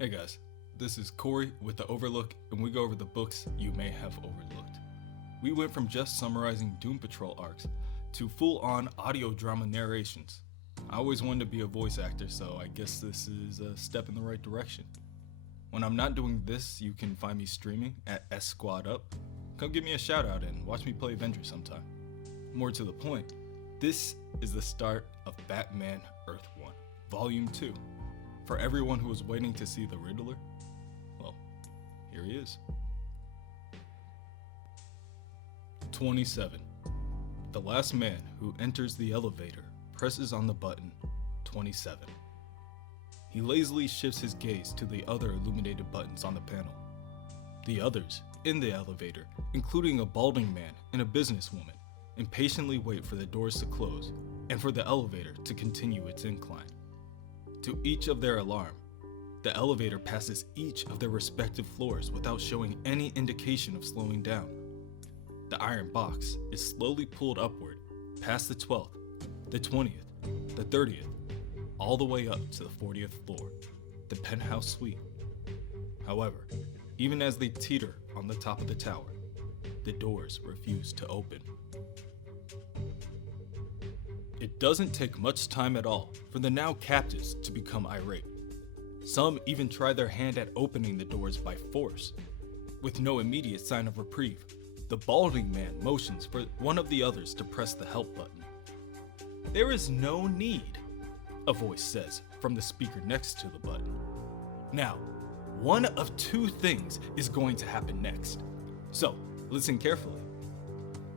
Hey guys, this is Corey with the OverLook, and we go over the books you may have overlooked. We went from just summarizing Doom Patrol arcs to full-on audio drama narrations. I always wanted to be a voice actor, so I guess this is a step in the right direction. When I'm not doing this, you can find me streaming at S Squad Up. Come give me a shout out and watch me play Avenger sometime. More to the point, this is the start of Batman Earth 1, Volume 2. For everyone who was waiting to see the Riddler, well, here he is. 27. The last man who enters the elevator presses on the button 27. He lazily shifts his gaze to the other illuminated buttons on the panel. The others in the elevator, including a balding man and a businesswoman, impatiently wait for the doors to close and for the elevator to continue its incline. To each of their alarm, the elevator passes each of their respective floors without showing any indication of slowing down. The iron box is slowly pulled upward past the 12th, the 20th, the 30th, all the way up to the 40th floor, the penthouse suite. However, even as they teeter on the top of the tower, the doors refuse to open. It doesn't take much time at all for the now captives to become irate. Some even try their hand at opening the doors by force. With no immediate sign of reprieve, the balding man motions for one of the others to press the help button. "There is no need," a voice says from the speaker next to the button. Now, one of two things is going to happen next. So, listen carefully.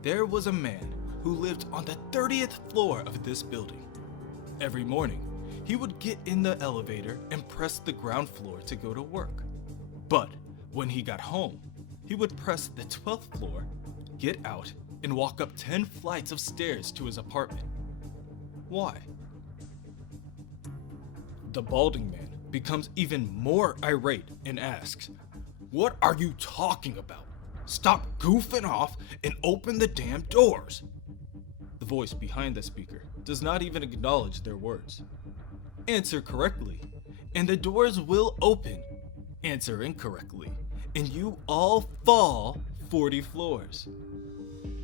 There was a man who lived on the 30th floor of this building. Every morning, he would get in the elevator and press the ground floor to go to work. But when he got home, he would press the 12th floor, get out, and walk up 10 flights of stairs to his apartment. Why? The balding man becomes even more irate and asks, "What are you talking about? Stop goofing off and open the damn doors." The voice behind the speaker does not even acknowledge their words. Answer correctly, and the doors will open. Answer incorrectly, and you all fall 40 floors.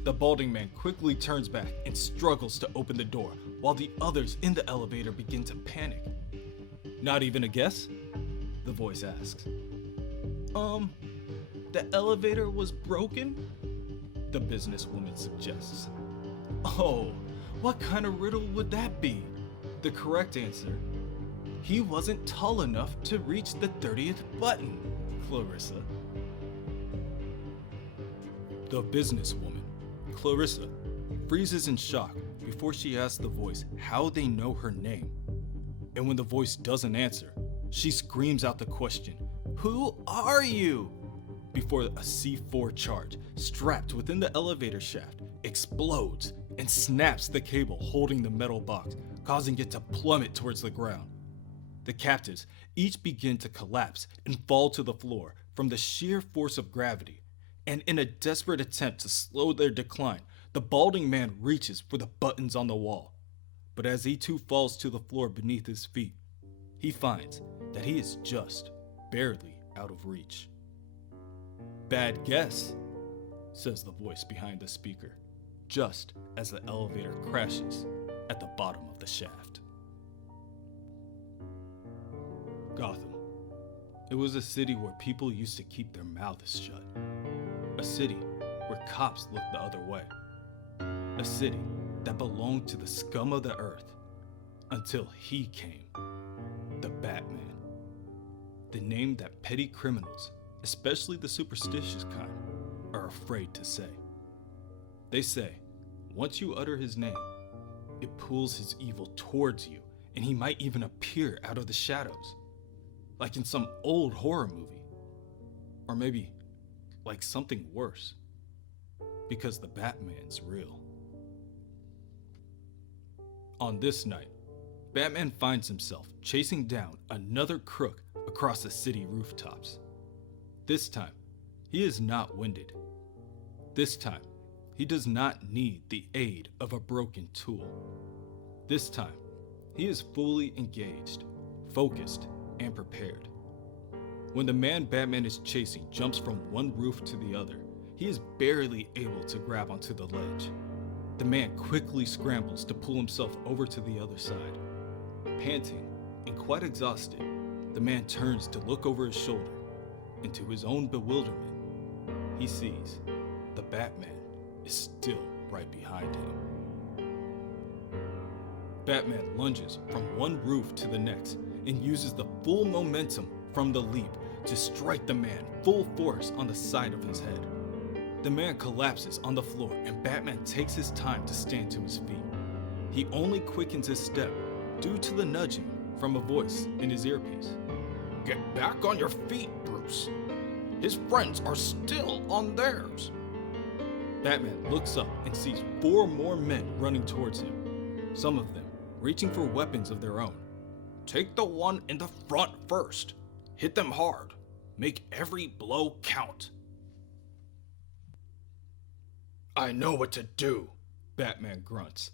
The balding man quickly turns back and struggles to open the door while the others in the elevator begin to panic. "Not even a guess?" the voice asks. The elevator was broken?" the businesswoman suggests. "Oh, what kind of riddle would that be?" The correct answer: "He wasn't tall enough to reach the 30th button, Clarissa." The businesswoman, Clarissa, freezes in shock before she asks the voice how they know her name. And when the voice doesn't answer, she screams out the question, "Who are you?" before a C4 charge strapped within the elevator shaft explodes and snaps the cable holding the metal box, causing it to plummet towards the ground. The captives each begin to collapse and fall to the floor from the sheer force of gravity, and in a desperate attempt to slow their decline, the balding man reaches for the buttons on the wall. But as he too falls to the floor beneath his feet, he finds that he is just barely out of reach. "Bad guess," says the voice behind the speaker, just as the elevator crashes at the bottom of the shaft. Gotham. It was a city where people used to keep their mouths shut. A city where cops looked the other way. A city that belonged to the scum of the earth until he came, the Batman. The name that petty criminals, especially the superstitious kind, are afraid to say. They say, once you utter his name, it pulls his evil towards you, and he might even appear out of the shadows, like in some old horror movie. Or maybe like something worse, because the Batman's real. On this night, Batman finds himself chasing down another crook across the city rooftops. This time, he is not winded. This time, he does not need the aid of a broken tool. This time, he is fully engaged, focused, and prepared. When the man Batman is chasing jumps from one roof to the other, he is barely able to grab onto the ledge. The man quickly scrambles to pull himself over to the other side. Panting and quite exhausted, the man turns to look over his shoulder, and to his own bewilderment, he sees the Batman is still right behind him. Batman lunges from one roof to the next and uses the full momentum from the leap to strike the man full force on the side of his head. The man collapses on the floor and Batman takes his time to stand to his feet. He only quickens his step due to the nudging from a voice in his earpiece. Get back on your feet, Bruce. His friends are still on theirs. Batman looks up and sees 4 more men running towards him, some of them reaching for weapons of their own. Take the one in the front first. Hit them hard. Make every blow count. I know what to do, Batman grunts.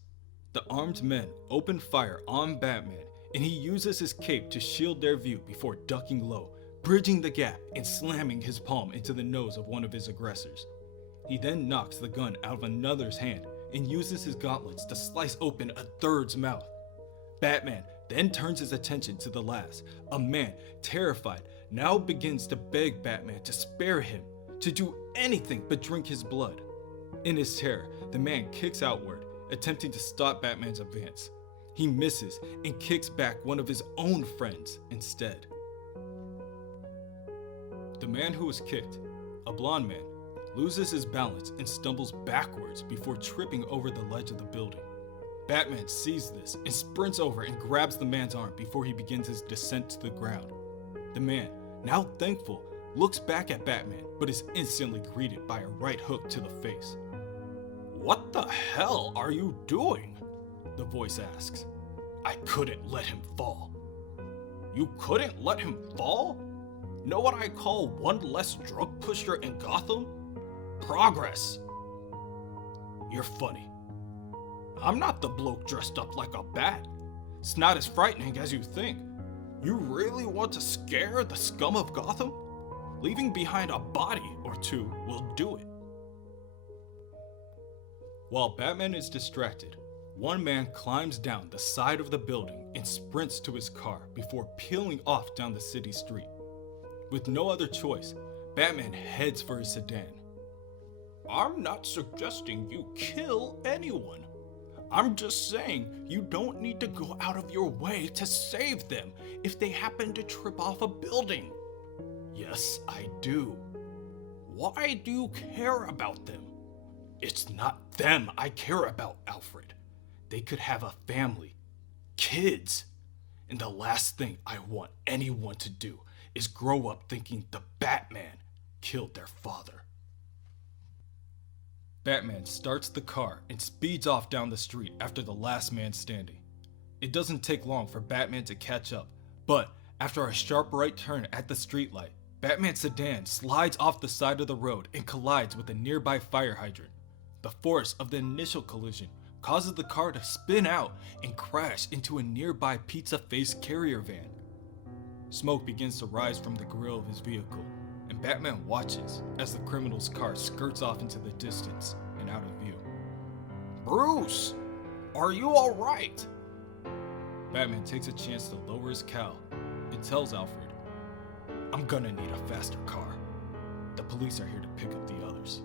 The armed men open fire on Batman, and he uses his cape to shield their view before ducking low, bridging the gap and slamming his palm into the nose of one of his aggressors. He then knocks the gun out of another's hand and uses his gauntlets to slice open a third's mouth. Batman then turns his attention to the last. A man, terrified, now begins to beg Batman to spare him, to do anything but drink his blood. In his terror, the man kicks outward, attempting to stop Batman's advance. He misses and kicks back one of his own friends instead. The man who was kicked, a blonde man, loses his balance and stumbles backwards before tripping over the ledge of the building. Batman sees this and sprints over and grabs the man's arm before he begins his descent to the ground. The man, now thankful, looks back at Batman but is instantly greeted by a right hook to the face. What the hell are you doing? The voice asks. I couldn't let him fall. You couldn't let him fall? Know what I call one less drug pusher in Gotham? Progress. You're funny. I'm not the bloke dressed up like a bat. It's not as frightening as you think. You really want to scare the scum of Gotham? Leaving behind a body or two will do it. While Batman is distracted, one man climbs down the side of the building and sprints to his car before peeling off down the city street. With no other choice, Batman heads for his sedan. I'm not suggesting you kill anyone. I'm just saying you don't need to go out of your way to save them if they happen to trip off a building. Yes, I do. Why do you care about them? It's not them I care about, Alfred. They could have a family, kids, and the last thing I want anyone to do is grow up thinking the Batman killed their father. Batman starts the car and speeds off down the street after the last man standing. It doesn't take long for Batman to catch up, but after a sharp right turn at the streetlight, Batman's sedan slides off the side of the road and collides with a nearby fire hydrant. The force of the initial collision causes the car to spin out and crash into a nearby pizza-faced carrier van. Smoke begins to rise from the grille of his vehicle, and Batman watches as the criminal's car skirts off into the distance and out of view. Bruce, are you alright? Batman takes a chance to lower his cowl and tells Alfred, I'm gonna need a faster car. The police are here to pick up the others.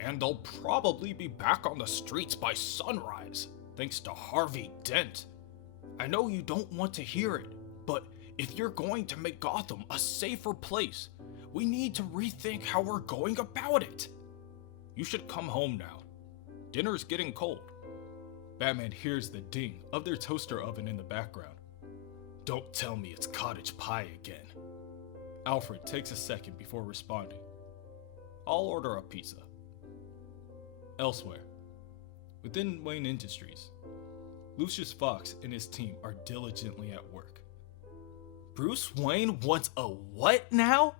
And they'll probably be back on the streets by sunrise, thanks to Harvey Dent. I know you don't want to hear it, but if you're going to make Gotham a safer place, we need to rethink how we're going about it. You should come home now. Dinner's getting cold. Batman hears the ding of their toaster oven in the background. Don't tell me it's cottage pie again. Alfred takes a second before responding. I'll order a pizza. Elsewhere, within Wayne Industries, Lucius Fox and his team are diligently at work. Bruce Wayne wants a what now?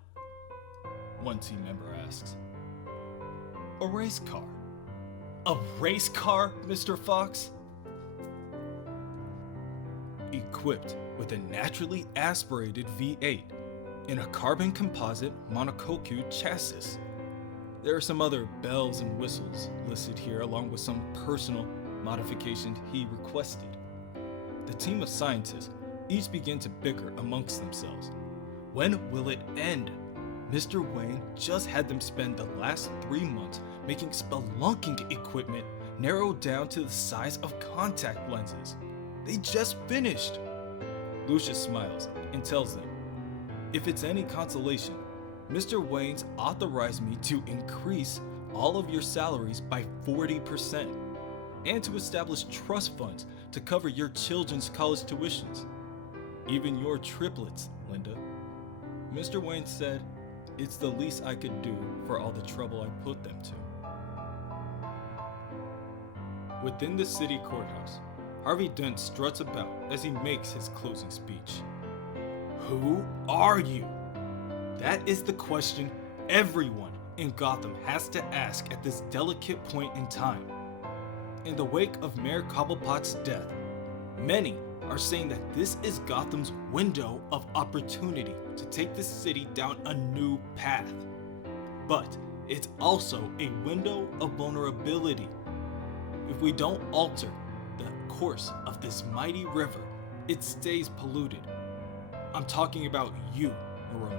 One team member asks. A race car. A race car, Mr. Fox? Equipped with a naturally aspirated V8 and a carbon composite monocoque chassis. There are some other bells and whistles listed here, along with some personal modifications he requested. The team of scientists each begin to bicker amongst themselves. When will it end? Mr. Wayne just had them spend the last 3 months making spelunking equipment narrowed down to the size of contact lenses. They just finished. Lucius smiles and tells them, if it's any consolation, Mr. Wayne's authorized me to increase all of your salaries by 40% and to establish trust funds to cover your children's college tuitions. Even your triplets, Linda. Mr. Wayne said, it's the least I could do for all the trouble I put them to. Within the city courthouse, Harvey Dent struts about as he makes his closing speech. Who are you? That is the question everyone in Gotham has to ask at this delicate point in time. In the wake of Mayor Cobblepot's death, many are saying that this is Gotham's window of opportunity to take the city down a new path. But it's also a window of vulnerability. If we don't alter the course of this mighty river, it stays polluted. I'm talking about you, Maroni.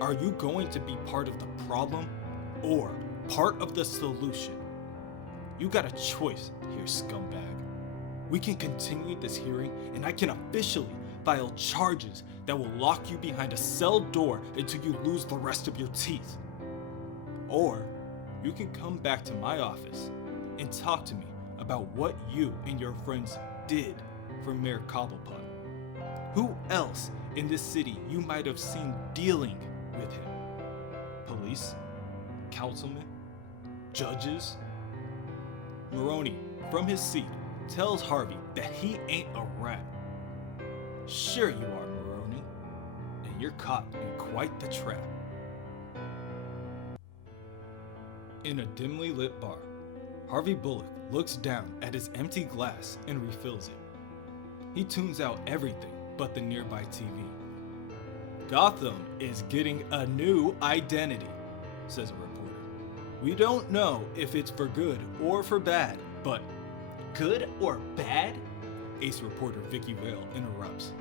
Are you going to be part of the problem or part of the solution? You got a choice here, scumbag. We can continue this hearing and I can officially file charges that will lock you behind a cell door until you lose the rest of your teeth. Or you can come back to my office and talk to me about what you and your friends did for Mayor Cobblepot. Who else in this city you might have seen dealing with him? Police? Councilmen? Judges? Maroni, from his seat, tells Harvey that he ain't a rat. Sure you are, Maroni, and you're caught in quite the trap. In a dimly lit bar, Harvey Bullock looks down at his empty glass and refills it. He tunes out everything but the nearby TV. Gotham is getting a new identity, says a reporter. We don't know if it's for good or for bad, but good or bad? Ace reporter Vicky Vale interrupts.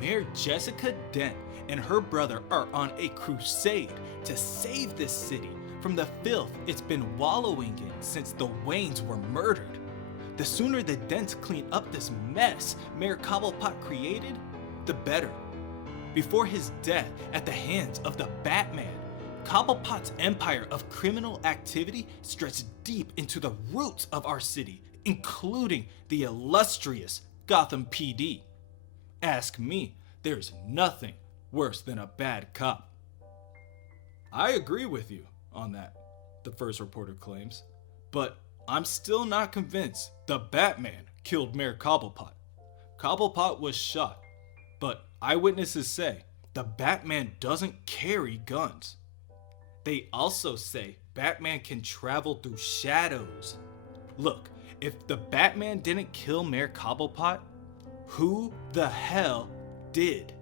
Mayor Jessica Dent and her brother are on a crusade to save this city from the filth it's been wallowing in since the Waynes were murdered. The sooner the Dents clean up this mess Mayor Cobblepot created, the better. Before his death at the hands of the Batman, Cobblepot's empire of criminal activity stretched deep into the roots of our city, including the illustrious Gotham PD. Ask me, there's nothing worse than a bad cop. I agree with you on that, the first reporter claims, but I'm still not convinced the Batman killed Mayor Cobblepot. Cobblepot was shot, but eyewitnesses say the Batman doesn't carry guns. They also say Batman can travel through shadows. Look, if the Batman didn't kill Mayor Cobblepot, who the hell did?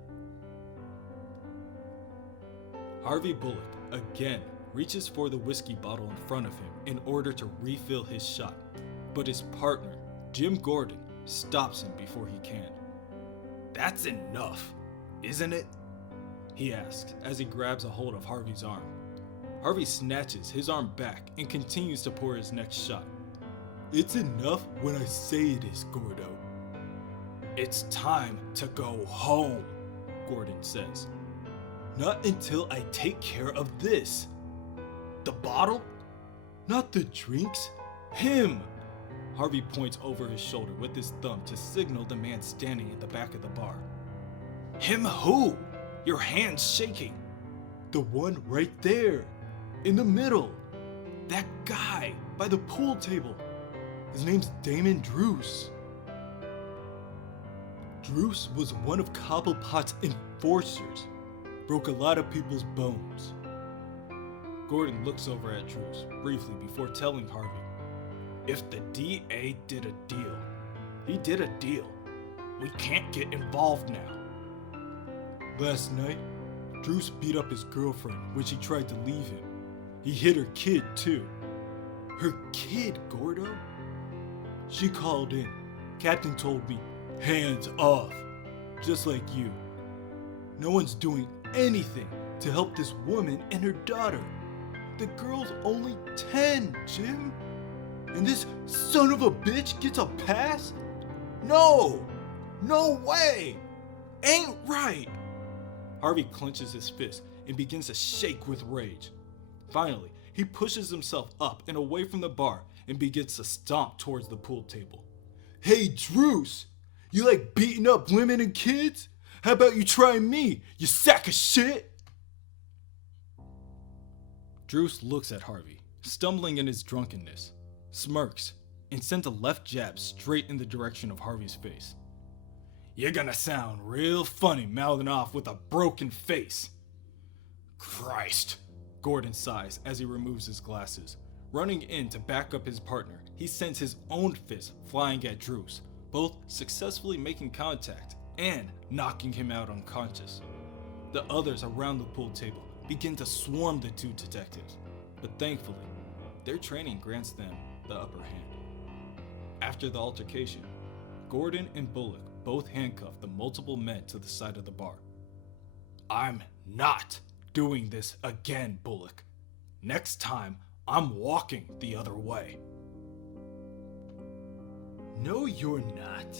Harvey Bullock again reaches for the whiskey bottle in front of him in order to refill his shot, but his partner, Jim Gordon, stops him before he can. That's enough, isn't it? He asks as he grabs a hold of Harvey's arm. Harvey snatches his arm back and continues to pour his next shot. It's enough when I say it is, Gordo. It's time to go home, Gordon says. Not until I take care of this. The bottle? Not the drinks. Him! Harvey points over his shoulder with his thumb to signal the man standing at the back of the bar. Him who? Your hand's shaking. The one right there. In the middle. That guy by the pool table. His name's Damon Druce. Druce was one of Cobblepot's enforcers. Broke a lot of people's bones. Gordon looks over at Druce briefly before telling Harvey, if the DA did a deal, he did a deal. We can't get involved now. Last night, Druce beat up his girlfriend when she tried to leave him. He hit her kid too. Her kid, Gordo? She called in. Captain told me, hands off. Just like you. No one's doing anything to help this woman and her daughter. The girl's only 10, Jim. And this son of a bitch gets a pass? No! No way! Ain't right! Harvey clenches his fist and begins to shake with rage. Finally, he pushes himself up and away from the bar and begins to stomp towards the pool table. Hey, Druce! You like beating up women and kids? How about you try me, you sack of shit? Druce looks at Harvey, stumbling in his drunkenness, smirks, and sends a left jab straight in the direction of Harvey's face. You're gonna sound real funny mouthing off with a broken face. Christ, Gordon sighs as he removes his glasses. Running in to back up his partner, he sends his own fist flying at Druce, both successfully making contact and knocking him out unconscious. The others around the pool table begin to swarm the two detectives, but thankfully, their training grants them the upper hand. After the altercation, Gordon and Bullock both handcuff the multiple men to the side of the bar. I'm not doing this again, Bullock. Next time, I'm walking the other way. No, you're not.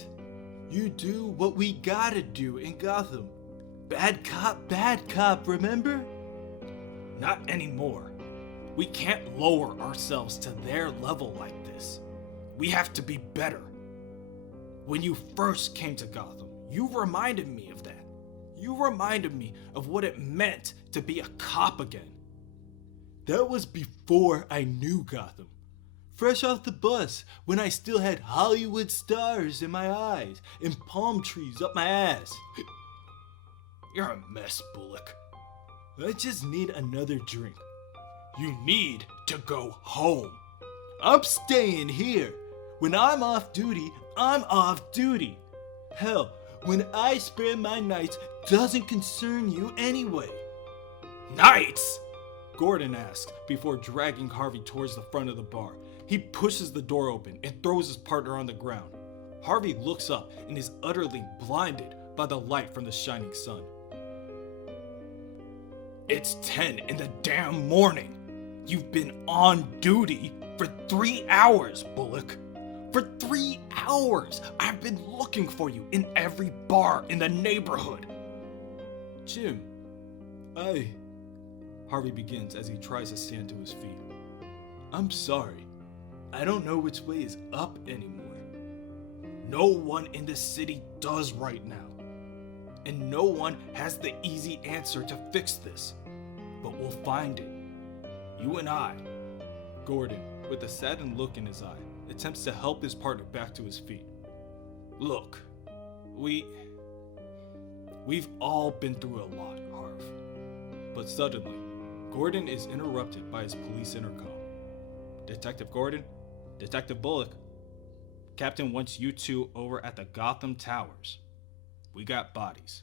You do what we gotta do in Gotham. Bad cop, remember? Not anymore. We can't lower ourselves to their level like this. We have to be better. When you first came to Gotham, you reminded me of that. You reminded me of what it meant to be a cop again. That was before I knew Gotham. Fresh off the bus, when I still had Hollywood stars in my eyes and palm trees up my ass. You're a mess, Bullock. I just need another drink. You need to go home. I'm staying here. When I'm off duty, I'm off duty. Hell, when I spend my nights doesn't concern you anyway. Nights? Gordon asks before dragging Harvey towards the front of the bar. He pushes the door open and throws his partner on the ground. Harvey looks up and is utterly blinded by the light from the shining sun. It's 10 in the damn morning. You've been on duty for 3 hours, Bullock. For 3 hours, I've been looking for you in every bar in the neighborhood. Jim, Harvey begins as he tries to stand to his feet. I'm sorry. I don't know which way is up anymore. No one in this city does right now. And no one has the easy answer to fix this. But we'll find it. You and I. Gordon, with a saddened look in his eye, attempts to help his partner back to his feet. Look, we've all been through a lot, Harv. But suddenly, Gordon is interrupted by his police intercom. Detective Gordon, Detective Bullock, Captain wants you two over at the Gotham Towers. We got bodies.